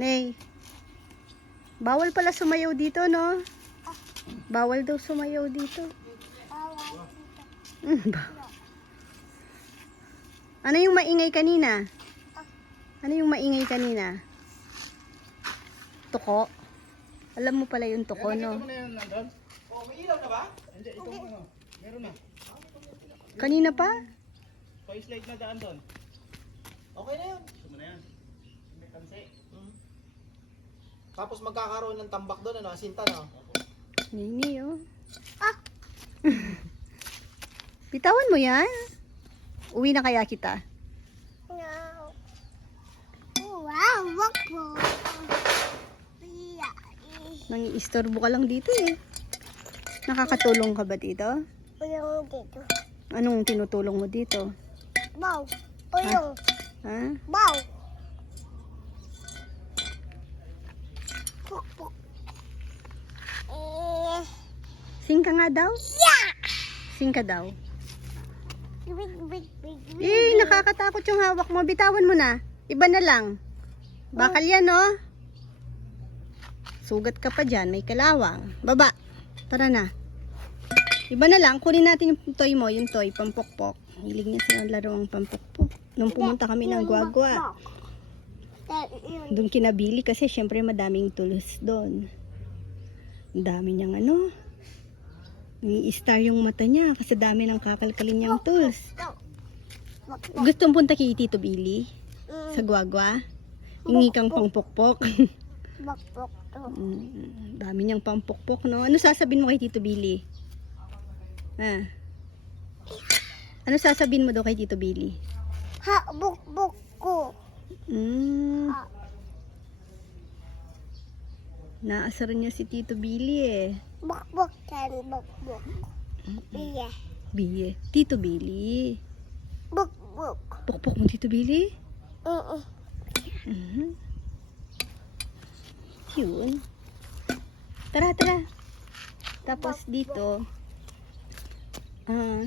Nay, bawal pala sumayaw dito, no? Bawal daw sumayaw dito. Ano yung maingay kanina? Ano yung maingay kanina? Tuko? Alam mo pala yung tuko, no? Na yan nandun? Oh, may ilaw na ba? Hindi, ito ano. Meron na. Kanina pa? Toy slide na daan doon. Okay na yun. Gusto mo na yan. May kansi. Tapos magkakaroon ng tambak doon, ano, asinta, no? Nini, oh. Ah! Bitawan mo yan. Uwi na kaya kita. Wow, wag po. Yeah. Nangiistorbo ka lang dito eh. Nakakatulong ka ba dito? Uyong dito. Anong tinutulong mo dito? Bow. Uyong. Ha? Bow. Sing ka nga daw? yeah! Sing ka daw. Big, big, big, big. Eh, nakakatakot yung hawak mo. Bitawan mo na. Iba na lang. Bakal yan, no? Sugat ka pa dyan. May kalawang. Baba. Tara na. Iba na lang. Kunin natin yung toy mo. Yung toy. Pampokpok. Hilig niya sa laro ang pampokpok. Nung pumunta kami ng Guagua. Doon kinabili kasi syempre madaming tulos doon. Ang dami niyang ano. Ni-star yung mata niya kasi dami ng kakalkalin niyang tools. Gusto mong punta kay Tito Billy Mm, sa Guagua? Hingi kang pangpokpok. bak, to. Mm, dami niyang pampokpok, no? Ano sasabihin mo kay Tito Billy? Ah. Ano sasabihin mo daw kay Tito Billy? Ha, buk, buk ko. Mm, Ha, naasar niya si Tito Billy eh. buk, buk, tan, buk, buk. Iya. Biye. Tito Billy. Buk, buk. Pokpok mo Tito Billy? Mm, Mhm. Yun. Tara, tara. Tapos dito, ah,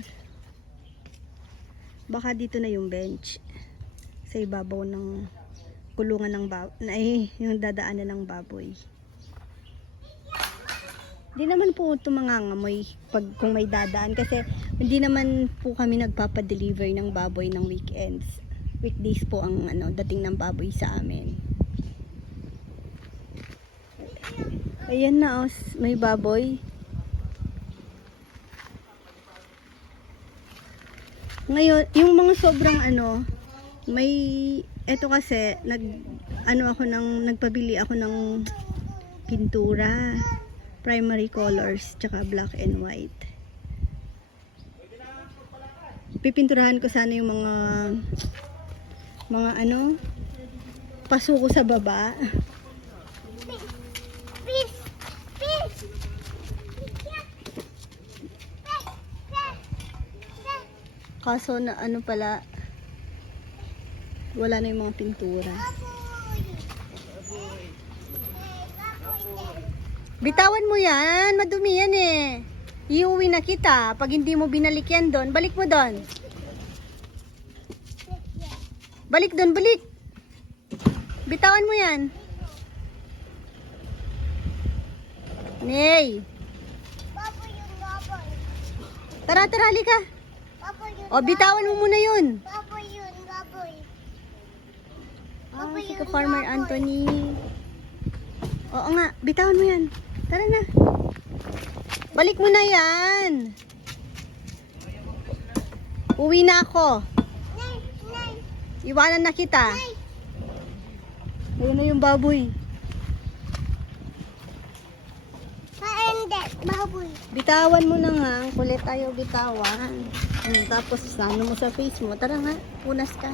baka dito na yung bench. Sa ibabaw ng kulungan ng baboy. Ay, yung dadaanan ng baboy. Hindi naman po ito mangangamoy pag kung may dadaan kasi hindi naman po kami nagpapadeliver ng baboy ng weekends. Weekdays po ang ano, dating ng baboy sa amin. Ayan na, oh, s- may baboy. Ngayon, yung mga sobrang ano, may, eto kasi, nag, ano ako ng, nagpabili ako ng pintura, primary colors, tsaka black and white. Pipinturahan ko sana yung mga, mga ano, pasuko sa baba. Kaso na ano pala, wala na yung mga pintura. Bitawan mo yan, madumi yan eh. Iuwi na kita. Pag hindi mo binalik yan doon, balik mo doon. Balik doon, balik. Bitawan mo yan. Baboy. tara tara halika. O bitawan mo muna yun. baboy yun, baboy. Ah, si ka Farmer Anthony. Oo nga, bitawan mo yan. Tara na. Balik mo na yan. Uwi na ako. Iwanan na kita. Ayun na yung baboy. Baboy. Bitawan mo na nga. Ang kulit tayo bitawan. Hmm, tapos ano mo sa face mo. Tara nga, punas ka.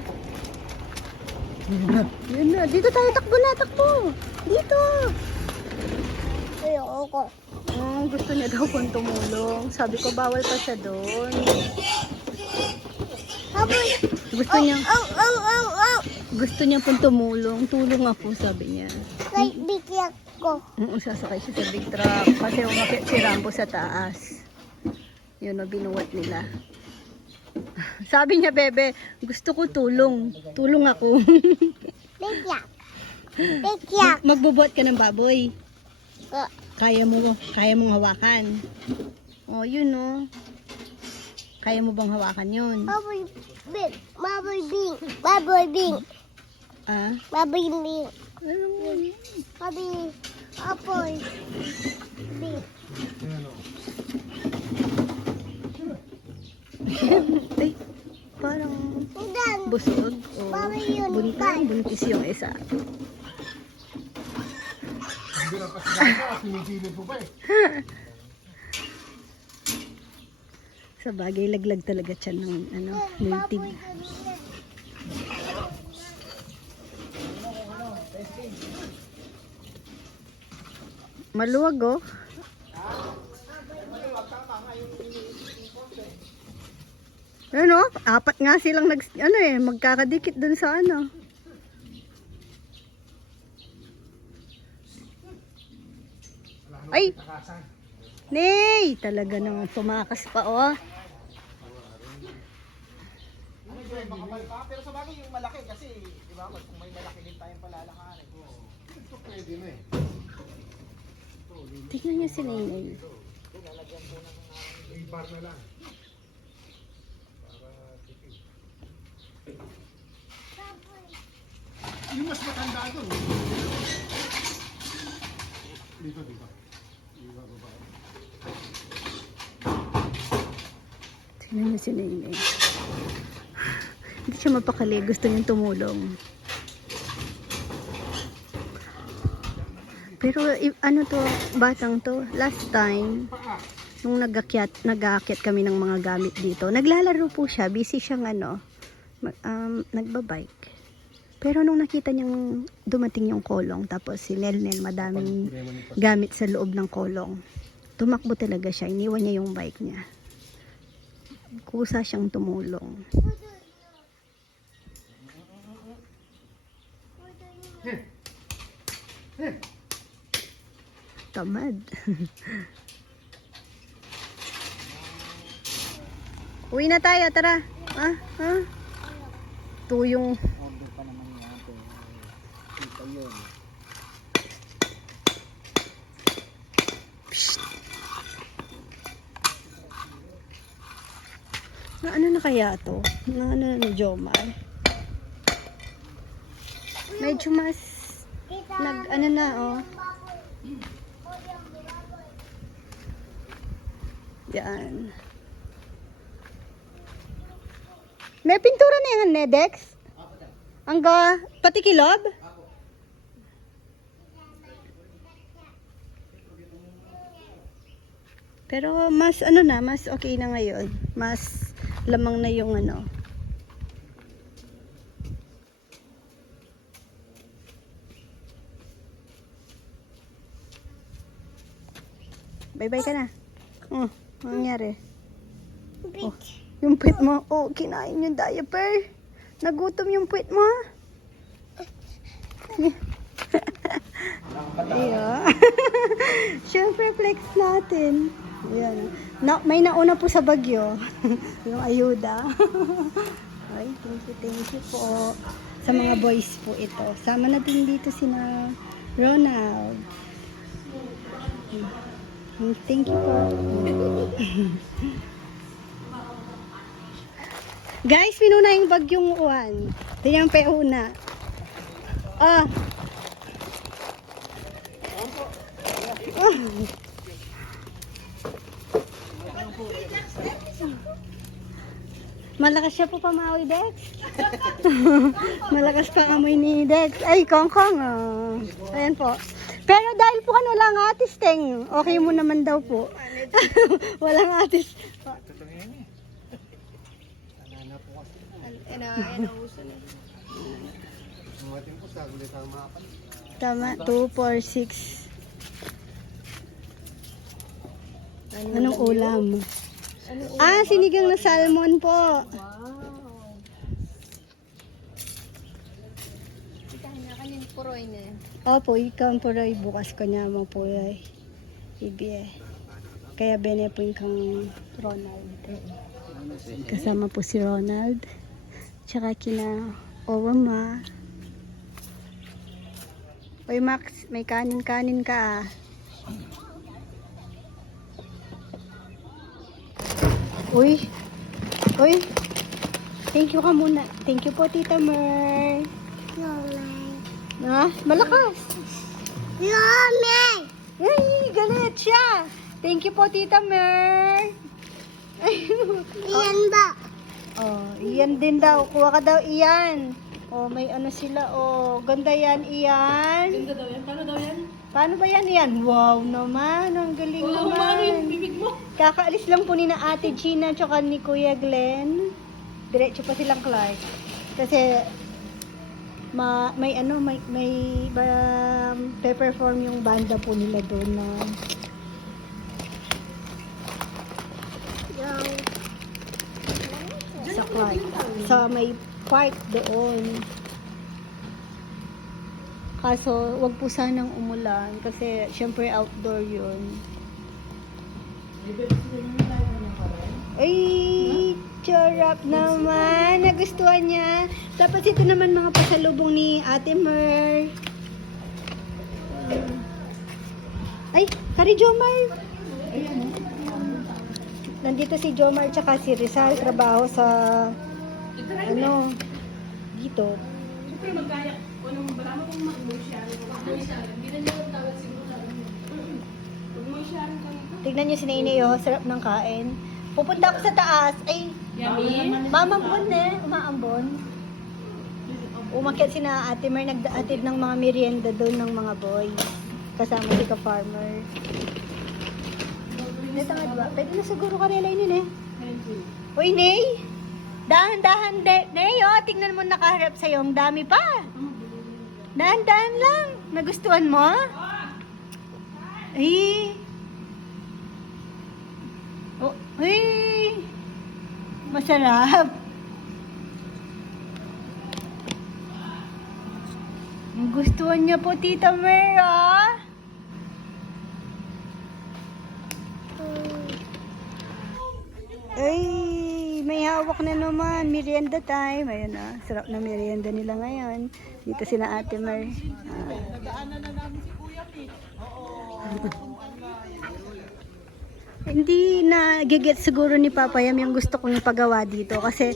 Yun na. Yun na. Dito tayo, takbo na, takbo. Dito. Ayoko. Ah, gusto niya daw kung tumulong. Sabi ko, bawal pa siya doon. Gusto niya, Oh, oh, oh, oh. gusto niya pong tumulong. Tulong ako, sabi niya. Kay bigyan ko. Oo, sasakay siya sa big truck. Kasi umakit si Rambo sa taas. Yun na, binuwat nila. Sabi niya, bebe, gusto ko tulong. Tulong ako. Bigyak. Bigyak. Magbubot ka ng baboy. Ko. Kaya mo, kaya mong hawakan. Oh, yun oh. Kaya mo bang hawakan yun? Baboy bing. Baboy bing. Baboy bing. Ah? Baboy bing. Ano? Baboy. Apoy. Bing. Ay, parang busog. Oh, Baboy buntis, buntis yung isa. Sa bagay, laglag talaga siya ng ano, native. Maluwag oh. Ano? Apat nga silang nag, ano eh, magkakadikit dun sa ano. Ay! Nay! Talaga naman tumakas pa oh. Medyo makapal pa. Pero sa bagay yung malaki kasi, di ba, kung may malaki din tayong palalakarin. Tingnan niyo si Nainay. Yung mas matanda doon. Dito. Dito, Tingnan niyo si Nainay. Hindi siya mapakali. Gusto niyang tumulong. Pero ano to, batang to, last time, nung nagakyat, nagakyat kami ng mga gamit dito, naglalaro po siya, busy siyang ano, um, nagbabike. Pero nung nakita niyang dumating yung kolong, tapos si Nelnel madaming gamit sa loob ng kolong, tumakbo talaga siya, iniwan niya yung bike niya. Kusa siyang tumulong. Tamad. Uwi na tayo, tara. Ah, ha? Ito yung... Order pa naman. Pero, kita yun. Na ano na kaya to? Na ano na ni Jomar? Medyo mas nag ano na oh. Yan. May pintura na yan, Nedex? Ang ga, pati kilob? Pero mas ano na, mas okay na ngayon. Mas lamang na yung ano. Bye-bye ka na. Oh, anong nangyari? Oh, yung puwit mo, oh, kinain yung diaper. Nagutom yung puwit mo. Iya. Siyempre, flex natin. Ayan. Na, may nauna po sa bagyo. yung ayuda. Ay, thank you, thank you po. Sa mga boys po ito. Sama na din dito sina Ronald. Mm, Thank you po. Guys, minuna yung bagyong uwan. Pa yung una. Ah. Malakas siya po pamawi, Dex. Malakas pa ang amoy ni Dex. Ay, Kong Kong. Oh. Ayan po. Pero dahil po ano lang atis, Teng. Okay mo naman daw po. Walang atis. Tama, 2, 4, 6. Anong ulam? Ah, sinigang na salmon po. Opo, ikaw po rin bukas ko niya mo po ay ibiye. Kaya bene po yung kang Ronald. Kasama po si Ronald. Tsaka kina Orma. Oy Max, may kanin-kanin ka ah. Uy. Uy. Thank you ka muna. Thank you po, Tita Mer. Ah, malakas. Lomi! Ay, galit siya. Thank you po, Tita Mer. Iyan ba? Oh, iyan din daw. Kuha ka daw iyan. Oh, may ano sila. Oh, ganda yan, iyan. Ganda daw yan. Paano daw yan? Paano ba yan, iyan? Wow naman. Ang galing naman. yung bibig mo. Kakaalis lang po ni na Ate Gina tsaka ni Kuya Glenn. Diretso pa silang Clark. Kasi ma may ano may may um, pe-perform yung banda po nila doon na sa Clark. Sa may park doon. Kaso, wag po sanang umulan kasi syempre outdoor yun. Ay, charap naman. Nagustuhan niya. Tapos ito naman mga pasalubong ni Ate Mer. Ay, Kari Jomar. Nandito si Jomar tsaka si Rizal trabaho sa ano dito. Tignan niyo si Nene, oh, sarap ng kain. Pupunta ako sa taas. Ay, mamambon eh, umaambon. Umakyat si na ate Mer, nagdaatid ng mga merienda doon ng mga boys. Kasama si ka-farmer. Dito nga ba? Pwede na siguro karela yun eh. Uy, Ney! Dahan-dahan, de- Ney, oh, tingnan mo nakaharap sa'yo. Ang dami pa. Dahan-dahan lang. Nagustuhan mo? Ay. Oh, ay. Masarap. Ang niya po, Tita Mer, ah. Ay, may hawak na naman. Merienda time. Ayun na. Sarap na merienda nila ngayon. Dito sila Ate Mer. Hindi na giget siguro ni Papa Yam yung gusto kong ipagawa dito kasi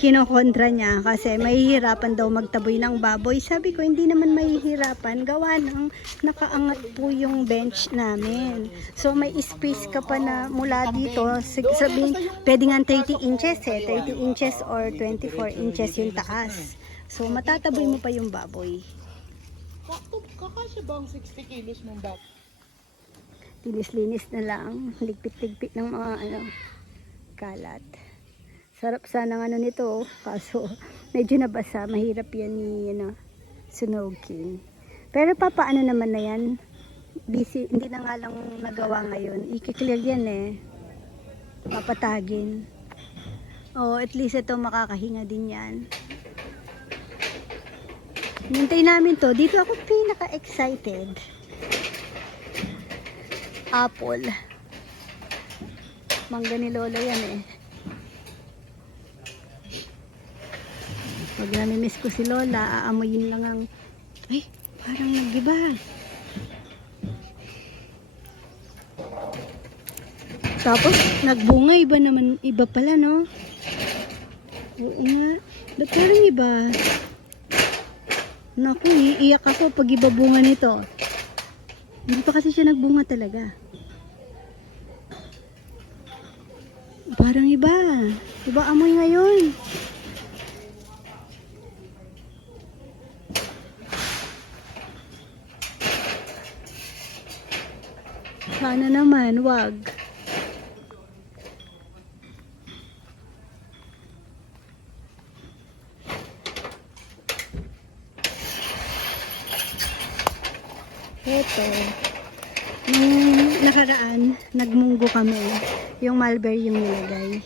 kinokontra niya kasi mahihirapan daw magtaboy ng baboy. Sabi ko, hindi naman mahihirapan. Gawa ng nakaangat po yung bench namin. So, may space ka pa na mula dito. Sabihin, pwede nga 30 inches eh. 30 inches or 24 inches yung taas. So, matataboy mo pa yung baboy. Kakasya ba ang 60 kilos mong bak? Linis-linis na lang. Ligpit-ligpit ng mga ano, kalat. Sarap sana ng ano nito. Kaso, medyo nabasa. Mahirap yan ni ano, sunogin. Pero papaano naman na yan? Busy, hindi na nga lang nagawa ngayon. Ikiklear yan eh. Papatagin. Oh, at least ito makakahinga din yan. Hintay namin to. Dito ako pinaka-excited. Apple. Mangga ni Lolo yan eh. Pag namimiss ko si Lola, aamuyin lang ang... Ay, parang nag-iba. Tapos, nagbunga. Iba naman, iba pala, no? Oo nga. Ba't parang iba? Naku, iiyak ako pag iba bunga nito. Hindi pa kasi siya nagbunga talaga. Parang iba. Iba amoy ngayon. Sana naman, wag. Ito. Nung nakaraan, nagmunggo kami. Yung mulberry yung nilagay.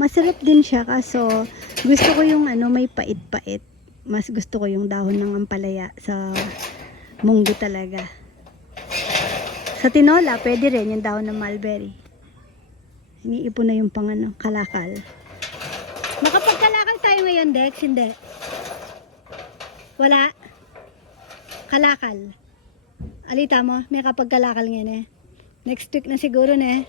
Masarap din siya kaso gusto ko yung ano may pait-pait. Mas gusto ko yung dahon ng ampalaya sa munggo talaga. Sa tinola, pwede rin yung dahon ng mulberry. Iniipon na yung pang ano, kalakal. Makapagkalakal tayo ngayon, Dex? Hindi. Wala. Kalakal. Alita mo, may kapagkalakal ngayon eh. Next week na siguro na eh.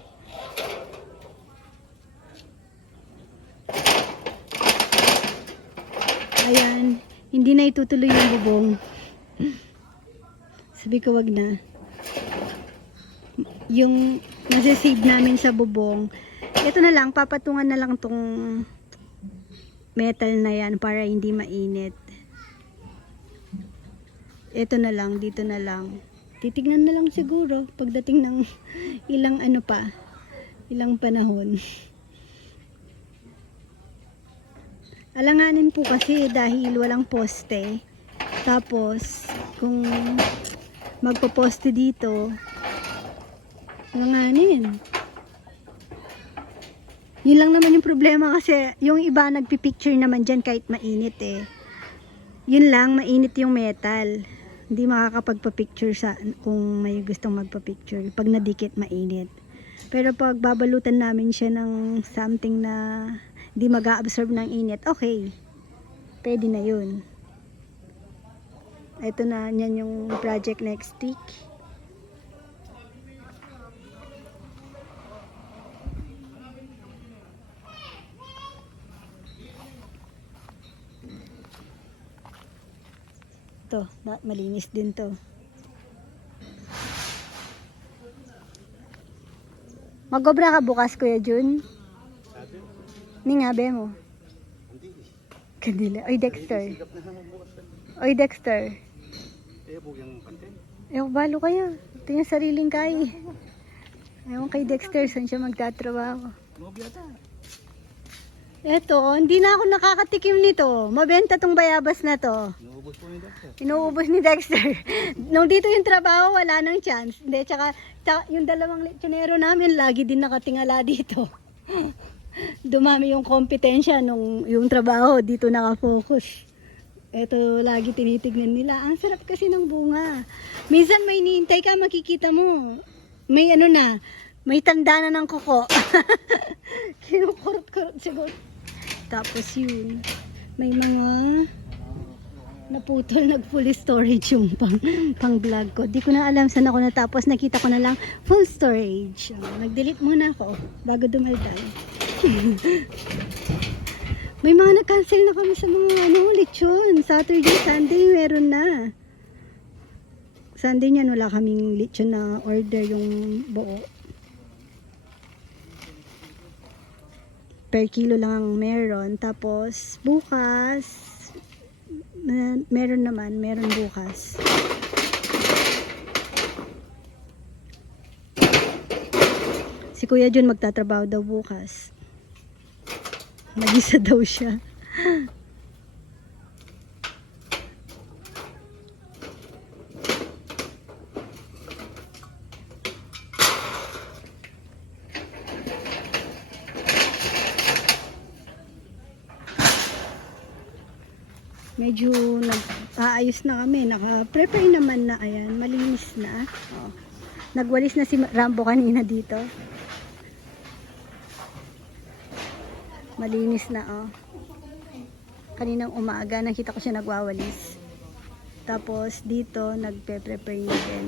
Ayan, hindi na itutuloy yung bubong. Sabi ko wag na. Yung nasa-save namin sa bubong, ito na lang, papatungan na lang tong metal na yan para hindi mainit. Ito na lang, dito na lang. Titignan na lang siguro pagdating ng ilang ano pa, ilang panahon. Alanganin po kasi dahil walang poste. Tapos, kung magpo-poste dito, alanganin. Yun lang naman yung problema kasi yung iba nagpipicture naman dyan kahit mainit eh. Yun lang, mainit yung metal. Hindi makakapagpa-picture sa kung may gustong magpa-picture. Pag nadikit, mainit. Pero pag babalutan namin siya ng something na hindi mag-absorb ng init, okay. Pwede na yun. Ito na, yan yung project next week. To, ma- malinis din to. Magobra ka bukas, Kuya Jun? Ni nga, be mo. Kandila. Oy, Dexter. Oy, Dexter. Eh, bugyang pantin. Ewan, balo kayo. Ito yung sariling kay. Ewan kay Dexter, saan siya magtatrabaho. Nobya ta. Eto, hindi na ako nakakatikim nito. Mabenta tong bayabas na to. Inuubos po yung doctor. Inuubos ni Dexter. Nung dito yung trabaho, wala nang chance. Hindi, tsaka, tsaka yung dalawang lechonero namin, lagi din nakatingala dito. Dumami yung kompetensya nung yung trabaho, dito nakafocus. Ito, lagi tinitignan nila. Ang sarap kasi ng bunga. Minsan may nihintay ka, makikita mo. May ano na, may tanda na ng kuko. Kinukurot-kurot siguro. Tapos yun, may mga naputol, nag full storage yung pang, pang vlog ko. Di ko na alam saan ako natapos. Nakita ko na lang full storage. Nag-delete muna ako bago dumaldal. May mga na-cancel na kami sa mga ano, lechon. Saturday, Sunday, meron na. Sunday niyan, wala kaming lechon na order yung buo. Per kilo lang ang meron. Tapos, bukas, meron naman, meron bukas. Si Kuya Jun magtatrabaho daw bukas. Mag-isa daw siya. medyo nag-aayos na kami. Naka-prepare naman na, ayan, malinis na. Oh. Nagwalis na si Rambo kanina dito. Malinis na, oh. Kaninang umaga, nakita ko siya nagwawalis. Tapos, dito, nagpe-prepare na din.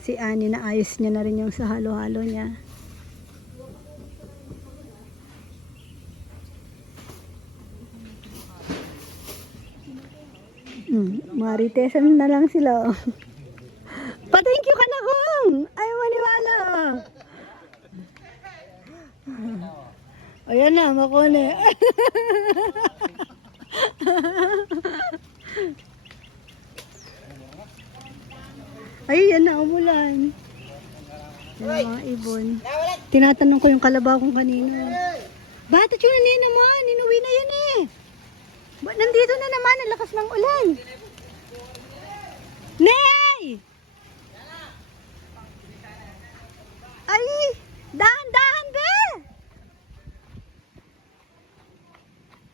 Si Annie, naayos niya na rin yung sa halo-halo niya. Hmm, maritesan na lang sila. oh. Pa-thank you ka na, Kong! Ayaw maniwala. Ayan na, makone. Ay, yan na, umulan. Yung mga ibon. Tinatanong ko yung kalabaw kong kanina. Bakit yun na naman? Inuwi na yan eh. Nandito na naman, ang lakas ng ulan. Nay! Ay! Dahan-dahan, be!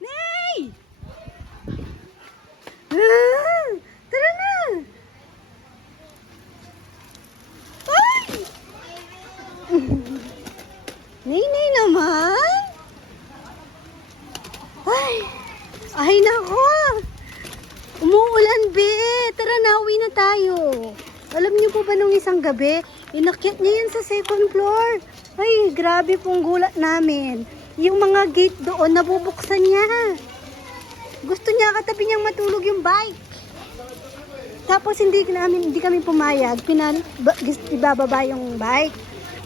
Nay! Ah, tara na! Nay-nay naman? Ay, ay nako. Umuulan, be. Tara na, uwi na tayo. Alam niyo po ba nung isang gabi, inakyat niya yan sa second floor. Ay, grabe pong gulat namin. Yung mga gate doon, nabubuksan niya. Gusto niya katabi niyang matulog yung bike. Tapos hindi namin hindi kami pumayag, pinan ba- ibababa yung bike.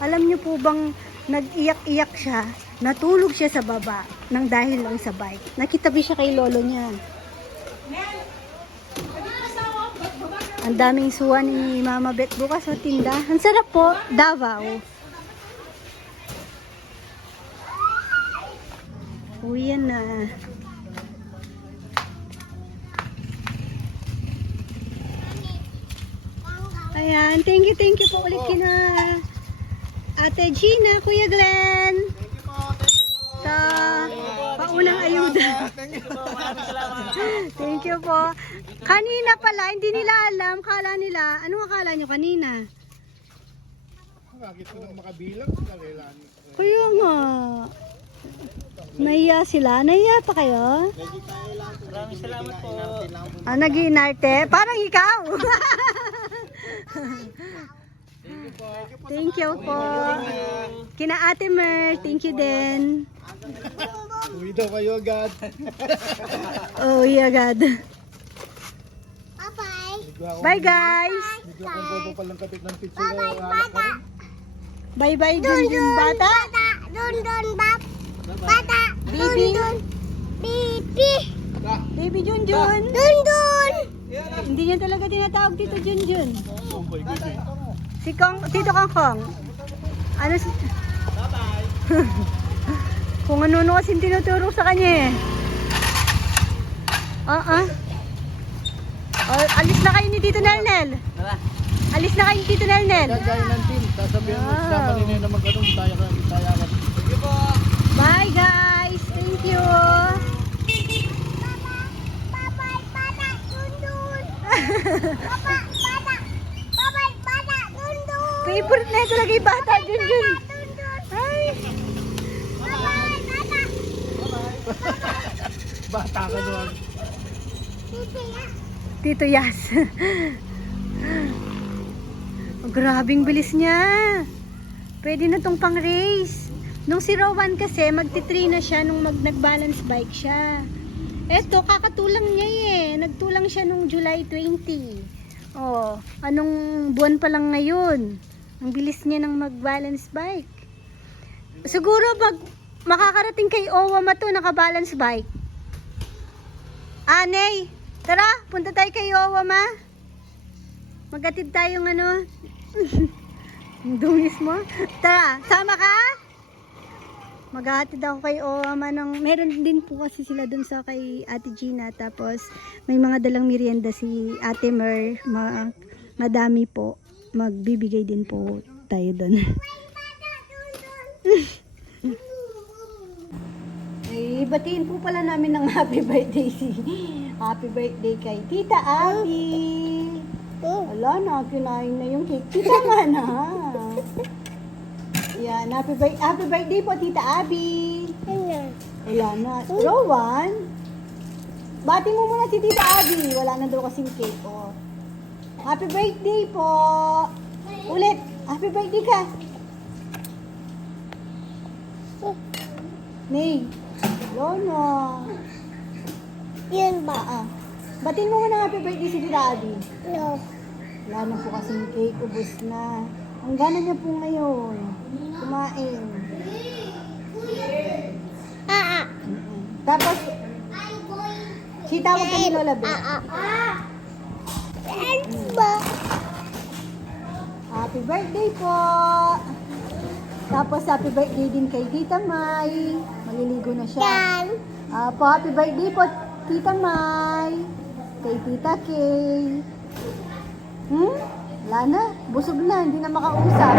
Alam niyo po bang nag-iyak-iyak siya, natulog siya sa baba nang dahil lang sa bike. Nakitabi siya kay lolo niya. Ang daming suwa ni Mama Bet bukas sa tinda. Ang sarap po, Davao. Uwi yan na. Ayan, thank you, thank you po ulit kina Ate Gina, Kuya Glenn. Sa paunang ayuda. Thank you po. Kanina pala, hindi nila alam, kala nila, anong akala nyo kanina? Bakit ko nang makabilang? Kailan? Kaya nga. Naiya sila? Naiya pa kayo? Maraming salamat po. Ah, nag-iinarte? Parang ikaw. thank you po. Kina Ate Mer, thank you din. Uwi daw kayo agad. Oh, yeah, God. Bye-bye. Bye, guys. Medyo kung bobo pa lang kapit ng picture. Bye-bye, bata. Bye-bye, Junjun Bata. Bata, dun dun bab. Bata, dun Bibi. dun. Bibi. Baby Junjun. Dun dun. Hindi niya talaga tinatawag Tito Junjun. Si Kong, Tito Kong Kong. Ano si... Kung ano-ano kasi tinuturo sa kanya eh. Ah, ah. Oh, alis na kayo ni Tito Nelnel. Alis na kayo ni Tito Nelnel. Gagaya ng team. Sasabihin mo, Wow. sama nila na tayo ka, tayo ka. Bye guys. Thank you. Bye-bye, bata, dun dun. Baba, bata. Bye-bye, bata, dun dun. Favorite na talaga yung bata, Junjun. Dun dun. Ay. Bata. Bata ka doon. Tito Yas. oh, grabing bilis niya. Pwede na tong pang race. Nung si Rowan kasi, magti-3 na siya nung mag nag-balance bike siya. Eto, kakatulang niya eh. Nagtulang siya nung July 20. Oh, anong buwan pa lang ngayon? Ang bilis niya ng mag-balance bike. Siguro pag makakarating kay Owama to, naka-balance bike. Anay, tara, punta tayo kay Owama. Magatid tayong ano. Dungis mo. Tara, sama ka? Maghahatid ako kay Owama ng... Meron din po kasi sila dun sa kay Ate Gina. Tapos may mga dalang merienda si Ate Mer. Ma, madami po. Magbibigay din po tayo dun. Eh, batiin po pala namin ng happy birthday si happy birthday kay Tita Abby. Wala na, kinain na yung cake. Tita nga na. Yan, happy, bir- happy birthday po Tita Abby. Wala na. Rowan, bati mo muna si Tita Abby. Wala na daw kasing cake. Oh. Happy birthday po. Ulit, happy birthday ka. Nay, na. Yun ba? Ah, ah. Batin mo muna happy birthday si Abby. No. Wala na po kasing cake, ubos na. Ang gana niya po ngayon. Kumain. Ah, ah. Tapos, si tawag ka ni Lola Be. Ah, ah. Happy birthday po! Tapos, happy birthday din kay Tita May. Maliligo na siya. Yan. Ah, po, happy birthday po, Tita May. Kay Tita Kay. Hmm? Wala na. Busog na. Hindi na makausap.